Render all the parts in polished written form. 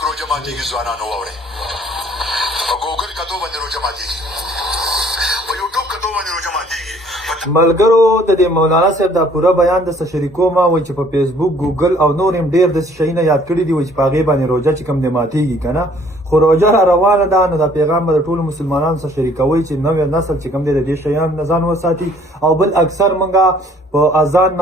فیسبوک روزه ماتېږي ځوانانو واورئ په ګوګل کتو باندې روزه ماتېږي په یوټیوب کتو باندې روزه ماتېږي ملګرو د دې مولانا صاحب دا پوره بیان د شریکو ما وای چې په فیسبوک ګوګل او نور هم ډیر د شیونه یاد کړی دی چې په هغې باندې روزه چې کوم دی ماتېږي که نه خو روزه را روانه ده نو دا پیغام به د ټولو مسلمانانو سره شریکوئ چې نوی نسل چې کوم دی د دې شیانو نه ځان وساتي او بل اکثر موږ په اذان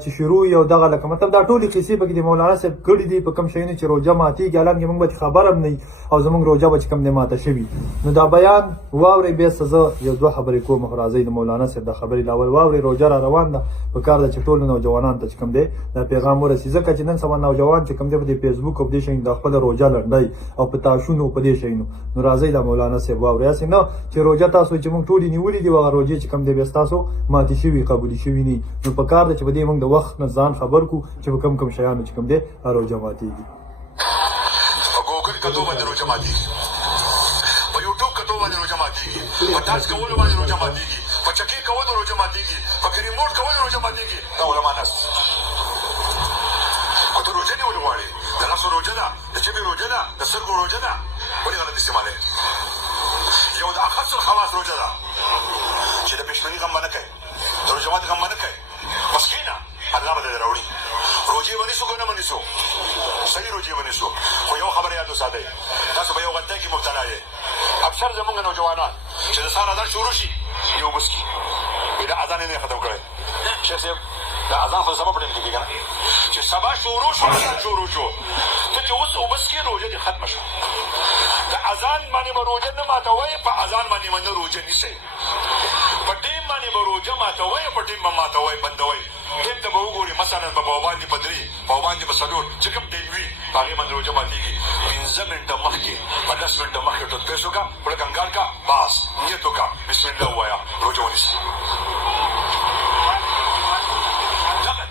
چې شروع یو دغه لکه مطلب دا ټولې قصې پکې د مولانا صاحب کړي دي په کوم شیونو چې روزه ماتېږي حالانکې موږ به خبر هم نه او زموږ روزه به چې کوم دی ماته شوي نو دا بیان واورئ بیا زه یو دوه خبرې کوم راځئ د مولانا صاحب دا خبرې لاول واورئ روزه را روان ده په کار ده چې ټولو نوجوانانو ته چې کوم دی دا پیغام ورسي ځکه چې نن سبا نوجوان چې کوم دی په دې فیسبوک او دې شیانو د خپله روزه لنډوي او په تاشونو په دې شیانو نو راځئ دا مولانا صاحب واورئ هسې نه چې روزه تاسو چې موږ ټولې نیولې دي هغه روزې چې کوم دی بیا ستاسو ماتې شوي قبولې شوي نه نو په کار ده چې په دې موږ د وخت نه ځان خبر کړو چې په کوم شیانو چې کوم دی روزه ماتېږي په ګوګل کتو باندې روزه ماتېږي په یوټیوب کتو باندې روزه ماتېږي په ټاچ کولو باندې روزه ماتېږي په چکې کولو روزه ماتېږي په ریموټ کولو روزه ماتېږي دا علما ناست خو ته روزه نیول غواړې د لاسو روزه ده د ژبې روزه ده د سترګو روزه ده ولې غلط استعمالوې یو د اخص الخواص روزه ده چې د پښمني غم به نه کوې د روژه ماتي غم به نه کوې بس کښېنه الله به درته راوړي روژې به نیسو که نه به نیسو صحیح روژې به نیسو خو یو خبره یاد وساتئ تاسو به یو غلطۍ کې مبتلا یې ابشر زمونږ نوجوانان چې د سهار اذان شروع شي یو بس کي دا اذان یې نه ختم کړی شیخ صاحب دا اذان خو سبا په ټیم کې کېږي که نه چې سبا شروع شو اذان شروع شو ته چې اوس اوبس کښې روژه دې ختمه شوه د اذان باندې به روژه نه ماتوئ په اذان باندې به نه روژه نیسئ په ټیم باندې به روژه ماتوئ په ټیم به ماتوئ بندوئ ټیم ته به وګورئ مثلا په باندې په درې په باندې په څلور چې کوم ټیم وي په هغې باندې روژه ماتېږي 15 منټه مخکې په 10 منټه مخکې ټوتپیس وکړه پوره کنګال کا باس نیت وکړه بسم الله ووایه روژه ونیسي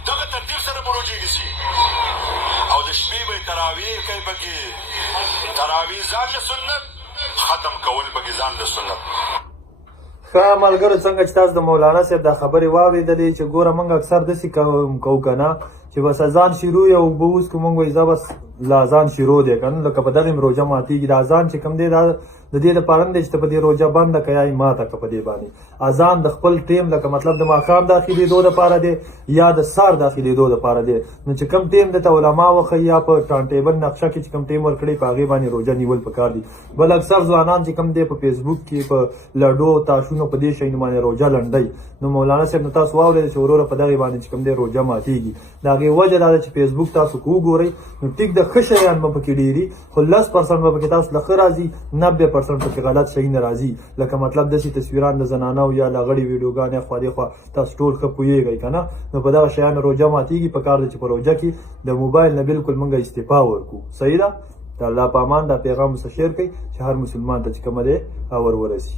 دغه ترتیب سره به روژې نیسي او د شپې به یې تراویح کوي پکې تراویح ځان له سنت ختم کول پکې ځان له سنت ښه ملګرو څنګه چې تاسو د مولانا صاحب دا خبرې واورېدلې چې ګوره موږ اکثر داسې کوو که نه چې بس اذان شروع یو اوبه اوس که موږ وایي زه بس له اذان شروع دی که نه لکه په دغې روژه ماتېږي د اذان چې کوم دی دا د دې لپاره نه دی چې ته په دې روژه بنده که یا یې ماته که په دې باندې اذان د خپل ټیم لکه مطلب د ماښام داخلېدو دپاره دی یا د سهار داخلېدو دپاره دی نو چې کوم ټیم درته علما وښیي یا په ټان ټیبل نقشه کې چې کوم ټیم ورکړی په هغې باندې روژه نیول پکار دي بل اکثر ځوانان چې کوم دی په فیسبوک کې په لډو تاشونو په دې شیانو باندې روژه لنډوي نو مولانا صاحب نو تاسو واورېده چې وروره په دغې باندې چې کوم دی روژه ماتېږي د هغې وجه دا ده چې فیسبوک تاسو که وګورئ نو ټیک د ښه شیان به پکې ډېري خو 10% به پکې تاسو له ښه راځي 90% پکې غلط شیونه راځي لکه مطلب داسې تصویران د زنانو یا لغړې ویډیوګانې خوا دې خوا تاسو ټول ښه پوهېږئ که نه نو په دغه شیانو روژه ماتېږي په کار ده چې په روژه کې د موبایل نه بلکل موږ استعفا ورکړو صحیح ده د الله په امان دا پیغام ورسره شیر کړئ چې هر مسلمان ته چې کومه دی ورسي